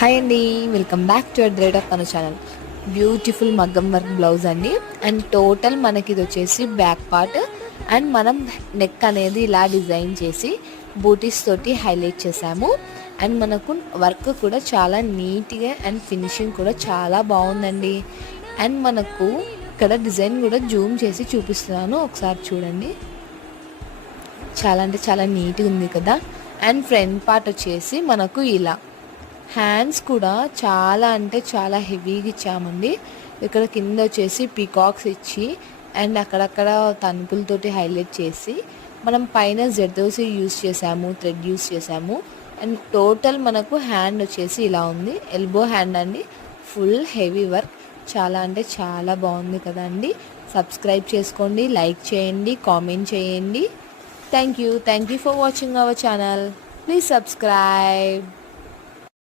Hi అండి, welcome back to rate of తను channel. Beautiful మగ్గం వర్క్ బ్లౌజ్ అండి. అండ్ టోటల్ మనకి ఇది వచ్చేసి బ్యాక్ పార్ట్. అండ్ మనం నెక్ అనేది ఇలా డిజైన్ చేసి బూటీస్ తోటి హైలైట్ చేసాము. అండ్ మనకు వర్క్ కూడా చాలా నీట్గా అండ్ ఫినిషింగ్ కూడా చాలా బాగుందండి. అండ్ మనకు ఇక్కడ డిజైన్ కూడా జూమ్ చేసి చూపిస్తున్నాను, ఒకసారి చూడండి. చాలా అంటే చాలా నీట్గా ఉంది కదా. అండ్ ఫ్రంట్ పార్ట్ వచ్చేసి మనకు ఇలా హ్యాండ్స్ కూడా చాలా అంటే చాలా హెవీగా ఇచ్చామండి. ఇక్కడ కింద వచ్చేసి పీకాక్స్ ఇచ్చి అండ్ అక్కడక్కడ తణుకులతోటి హైలైట్ చేసి మనం పైన జర్దోసి యూస్ చేసాము, థ్రెడ్ యూస్ చేసాము. అండ్ టోటల్ మనకు హ్యాండ్ వచ్చేసి ఇలా ఉంది, ఎల్బో హ్యాండ్ అండి. ఫుల్ హెవీ వర్క్, చాలా అంటే చాలా బాగుంది కదా అండి. సబ్స్క్రైబ్ చేసుకోండి, లైక్ చేయండి, కామెంట్ చేయండి. Thank you for watching our channel. Please subscribe.